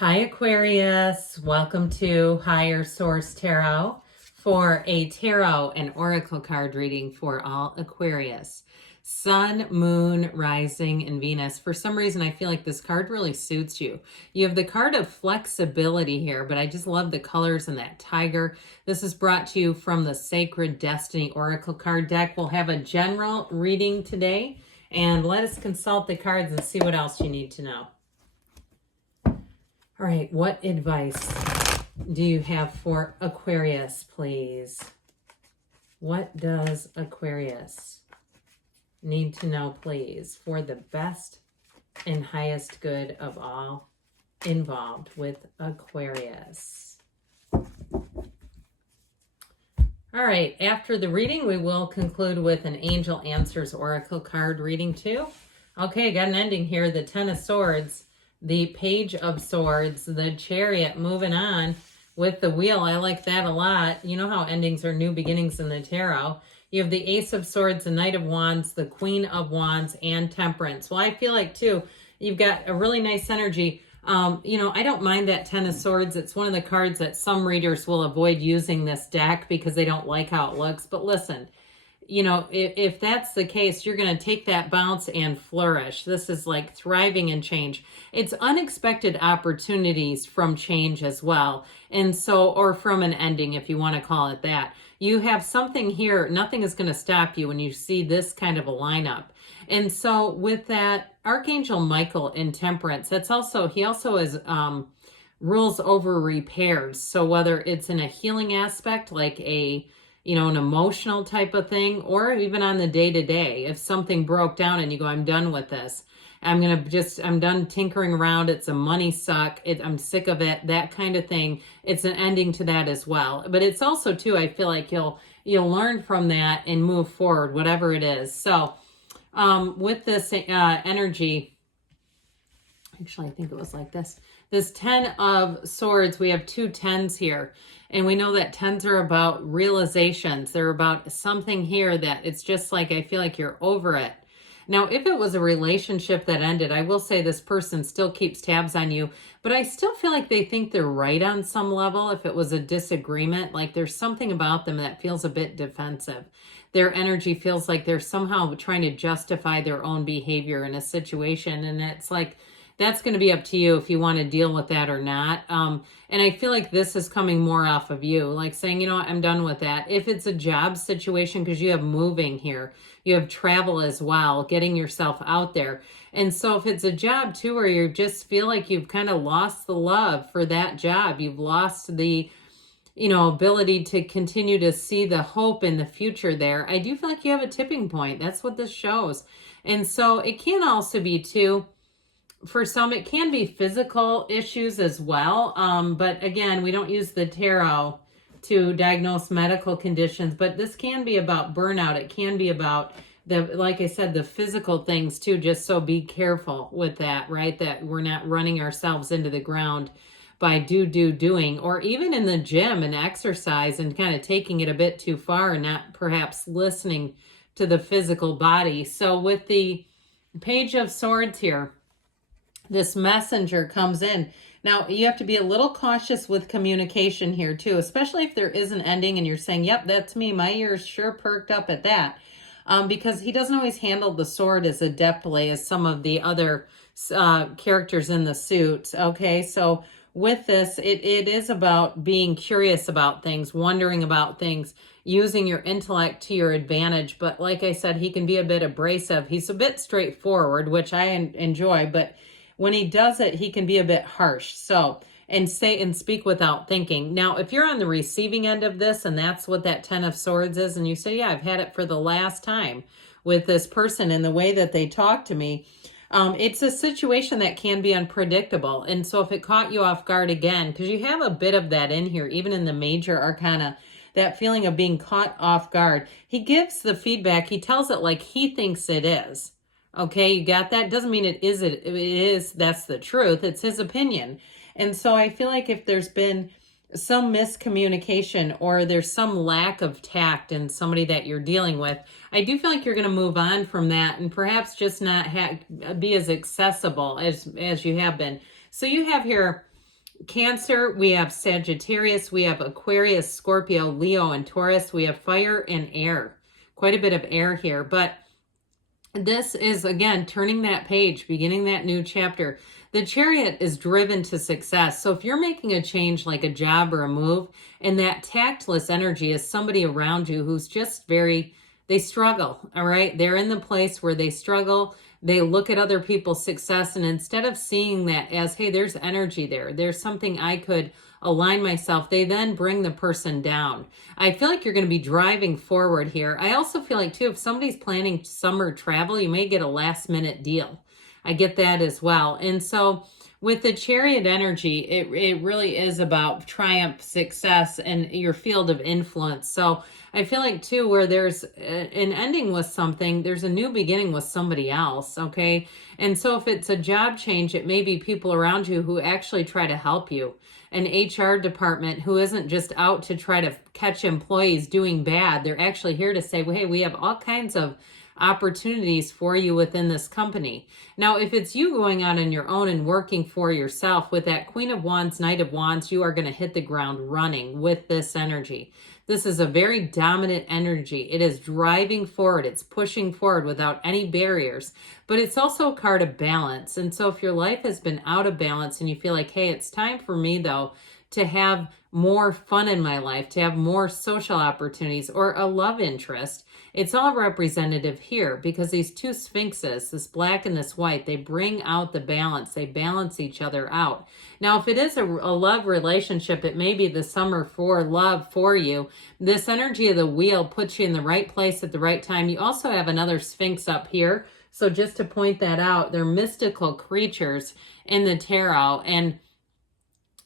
Hi Aquarius, welcome to Higher Source Tarot for a tarot and oracle card reading for all Aquarius. Sun, Moon, Rising, and Venus. For some reason, I feel like this card really suits you. You have the card of flexibility here, but I just love the colors and that tiger. This is brought to you from the Sacred Destiny Oracle card deck. We'll have a general reading today, and let us consult the cards and see what else you need to know. All right, what advice do you have for Aquarius, please? What does Aquarius need to know, please, for the best and highest good of all involved with Aquarius? All right, after the reading, we will conclude with an Angel Answers Oracle card reading too. Okay, I got an ending here, the Ten of Swords, the Page of Swords, the Chariot, moving on with the Wheel. I like that a lot. You know how endings are new beginnings in the tarot. You have the Ace of Swords, the Knight of Wands, the Queen of Wands, and Temperance. Well, I feel like, too, you've got a really nice energy. I don't mind that Ten of Swords. It's one of the cards that some readers will avoid using this deck because they don't like how it looks. But listen, if that's the case, you're going to take that bounce and flourish. This is like thriving in change. It's unexpected opportunities from change as well. And so, or from an ending, if you want to call it that. You have something here. Nothing is going to stop you when you see this kind of a lineup. And so with that, Archangel Michael in Temperance, he also has rules over repairs. So whether it's in a healing aspect, like an emotional type of thing, or even on the day-to-day, if something broke down and you go, I'm done with this. I'm done tinkering around. It's a money suck. I'm sick of it, that kind of thing. It's an ending to that as well. But it's also too, I feel like you'll learn from that and move forward, whatever it is. So with this energy, actually, I think it was like this. This Ten of Swords, we have two tens here. And we know that tens are about realizations. They're about something here that it's just like, I feel like you're over it. Now, if it was a relationship that ended, I will say this person still keeps tabs on you, but I still feel like they think they're right on some level. If it was a disagreement, like there's something about them that feels a bit defensive. Their energy feels like they're somehow trying to justify their own behavior in a situation. And it's like, that's going to be up to you if you want to deal with that or not. And I feel like this is coming more off of you, like saying, I'm done with that. If it's a job situation, because you have moving here, you have travel as well, getting yourself out there. And so if it's a job too, where you just feel like you've kind of lost the love for that job, you've lost the ability to continue to see the hope in the future there, I do feel like you have a tipping point. That's what this shows. And so it can also be too, for some, it can be physical issues as well. But again, we don't use the tarot to diagnose medical conditions, but this can be about burnout. It can be about like I said, the physical things too, just so be careful with that, right? That we're not running ourselves into the ground by doing, or even in the gym and exercise and kind of taking it a bit too far and not perhaps listening to the physical body. So with the Page of Swords here, this messenger comes in. Now, you have to be a little cautious with communication here too, especially if there is an ending and you're saying, yep, that's me. My ears sure perked up at that. Because he doesn't always handle the sword as adeptly as some of the other characters in the suit. Okay, so with this, it is about being curious about things, wondering about things, using your intellect to your advantage. But like I said, he can be a bit abrasive. He's a bit straightforward, which I enjoy, but when he does it, he can be a bit harsh. So, and say and speak without thinking. Now, if you're on the receiving end of this, and that's what that Ten of Swords is, and you say, yeah, I've had it for the last time with this person and the way that they talk to me, it's a situation that can be unpredictable. And so if it caught you off guard again, because you have a bit of that in here, even in the major arcana, that feeling of being caught off guard, he gives the feedback. He tells it like he thinks it is. Okay, you got that? Doesn't mean it is, that's the truth. It's his opinion. And so I feel like if there's been some miscommunication or there's some lack of tact in somebody that you're dealing with, I do feel like you're going to move on from that and perhaps just not be as accessible as you have been. So you have here Cancer, we have Sagittarius, we have Aquarius, Scorpio, Leo, and Taurus. We have fire and air. Quite a bit of air here, but this is, again, turning that page, beginning that new chapter. The Chariot is driven to success. So if you're making a change like a job or a move, and that tactless energy is somebody around you who's just they struggle, all right? They're in the place where they struggle. They look at other people's success, and instead of seeing that as, hey, there's energy there, there's something I could align myself, they then bring the person down. I feel like you're going to be driving forward here. I also feel like, too, if somebody's planning summer travel, you may get a last minute deal. I get that as well. And so with the Chariot energy, it really is about triumph, success, and your field of influence. So I feel like, too, where there's an ending with something, there's a new beginning with somebody else, okay? And so if it's a job change, it may be people around you who actually try to help you. An HR department who isn't just out to try to catch employees doing bad. They're actually here to say, well, hey, we have all kinds of opportunities for you within this company. Now, if it's you going out on your own and working for yourself with that Queen of Wands, Knight of Wands, you are going to hit the ground running with this energy. This is a very dominant energy. It is driving forward. It's pushing forward without any barriers, but it's also a card of balance. And so if your life has been out of balance and you feel like, hey, it's time for me though to have more fun in my life, to have more social opportunities or a love interest, it's all representative here because these two sphinxes, this black and this white, they bring out the balance. They balance each other out. Now, if it is a love relationship, it may be the summer for love for you. This energy of the wheel puts you in the right place at the right time. You also have another sphinx up here. So just to point that out, they're mystical creatures in the tarot. And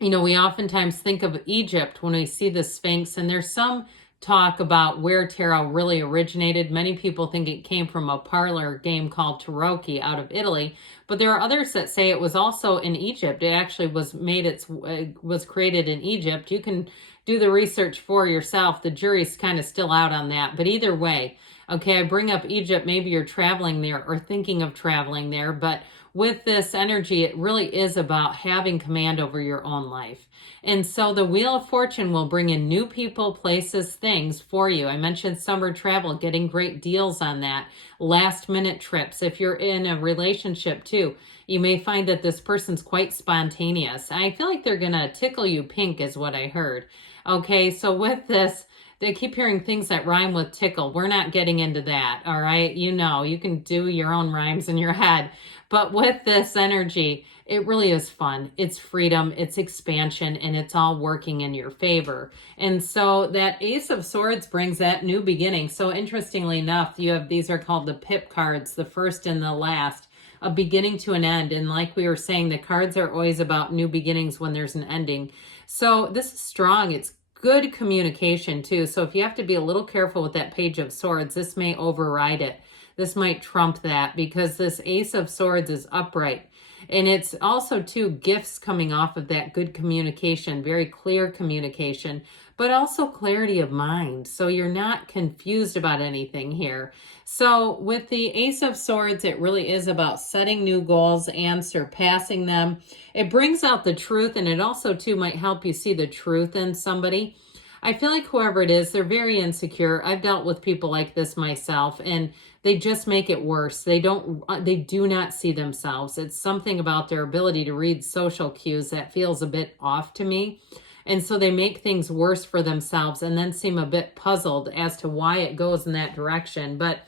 you know, we oftentimes think of Egypt when we see the Sphinx, and there's some talk about where tarot really originated. Many people think it came from a parlor game called Tarocchi out of Italy, but there are others that say it was also in Egypt. It actually was created in Egypt. You can do the research for yourself. The jury's kind of still out on that, but either way, okay, I bring up Egypt. Maybe you're traveling there or thinking of traveling there, but with this energy, it really is about having command over your own life. And so the Wheel of Fortune will bring in new people, places, things for you. I mentioned summer travel, getting great deals on that. Last minute trips. If you're in a relationship too, you may find that this person's quite spontaneous. I feel like they're going to tickle you pink is what I heard. Okay, so with this, they keep hearing things that rhyme with tickle. We're not getting into that, all right? You know, you can do your own rhymes in your head. But with this energy, it really is fun. It's freedom, it's expansion, and it's all working in your favor. And so that Ace of Swords brings that new beginning. So interestingly enough, you have, these are called the pip cards, the first and the last, a beginning to an end. And like we were saying, the cards are always about new beginnings when there's an ending. So this is strong. It's good communication too. So if you have to be a little careful with that Page of Swords, this may override it. This might trump that because this Ace of Swords is upright. And it's also too gifts coming off of that good communication, very clear communication, but also clarity of mind. So you're not confused about anything here. So with the Ace of Swords, it really is about setting new goals and surpassing them. It brings out the truth, and it also too might help you see the truth in somebody. I feel like whoever it is, they're very insecure. I've dealt with people like this myself, and they just make it worse. They do not see themselves. It's something about their ability to read social cues that feels a bit off to me. And so they make things worse for themselves and then seem a bit puzzled as to why it goes in that direction. But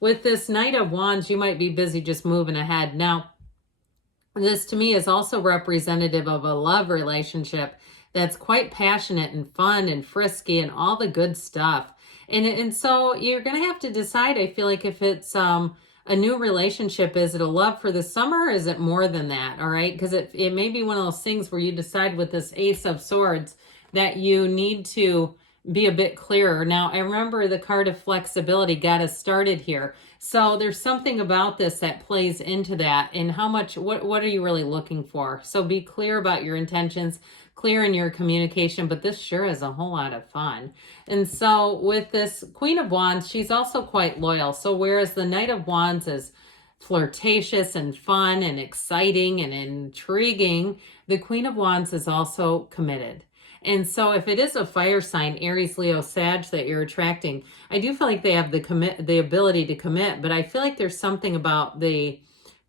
with this Knight of Wands, you might be busy just moving ahead. Now, this to me is also representative of a love relationship that's quite passionate and fun and frisky and all the good stuff. And so you're going to have to decide, I feel like, if it's a new relationship, is it a love for the summer or is it more than that, all right? Because it may be one of those things where you decide with this Ace of Swords that you need to be a bit clearer. Now, I remember the card of flexibility got us started here. So there's something about this that plays into that and how much, what are you really looking for? So be clear about your intentions, clear in your communication, but this sure is a whole lot of fun. And so with this Queen of Wands, she's also quite loyal. So whereas the Knight of Wands is flirtatious and fun and exciting and intriguing, the Queen of Wands is also committed. And so if it is a fire sign, Aries, Leo, Sag, that you're attracting, I do feel like they have the ability to commit, but I feel like there's something about the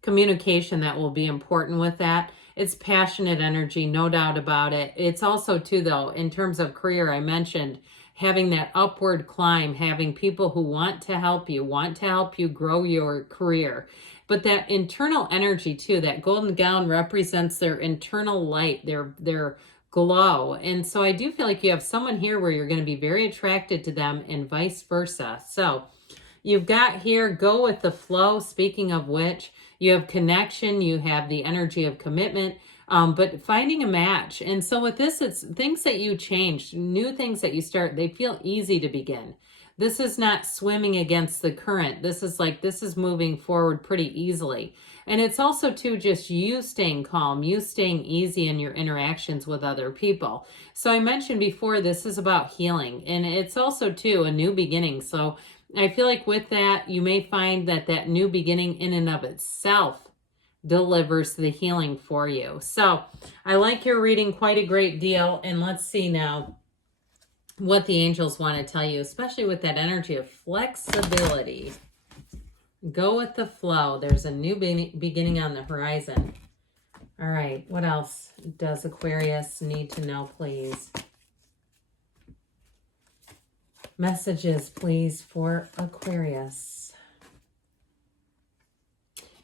communication that will be important with that. It's passionate energy, no doubt about it. It's also too, though, in terms of career, I mentioned having that upward climb, having people who want to help you grow your career. But that internal energy too, that golden gown represents their internal light, their glow. And so I do feel like you have someone here where you're going to be very attracted to them and vice versa. So you've got here, go with the flow. Speaking of which, you have connection, you have the energy of commitment, but finding a match. And so with this, it's things that you change, new things that you start, they feel easy to begin. This is not swimming against the current. This is moving forward pretty easily. And it's also too just you staying calm, you staying easy in your interactions with other people. So I mentioned before, this is about healing, and it's also too a new beginning. So I feel like with that, you may find that that new beginning in and of itself delivers the healing for you. So I like your reading quite a great deal. And let's see now what the angels want to tell you, especially with that energy of flexibility. Go with the flow. There's a new beginning on the horizon. All right, what else does Aquarius need to know, please? Messages, please, for Aquarius.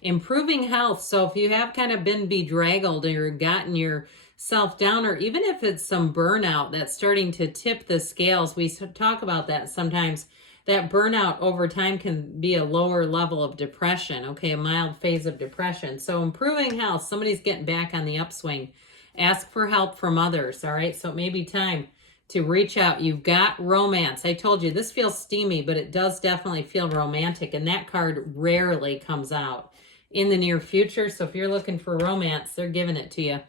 Improving health. So if you have kind of been bedraggled or gotten yourself down, or even if it's some burnout that's starting to tip the scales, we talk about that sometimes. That burnout over time can be a lower level of depression, okay, a mild phase of depression. So improving health, somebody's getting back on the upswing. Ask for help from others, all right? So it may be time to reach out. You've got romance. I told you this feels steamy, but it does definitely feel romantic, and that card rarely comes out in the near future. So if you're looking for romance, they're giving it to you.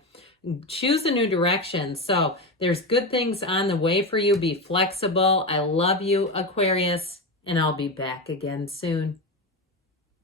Choose a new direction. So there's good things on the way for you. Be flexible. I love you, Aquarius, and I'll be back again soon.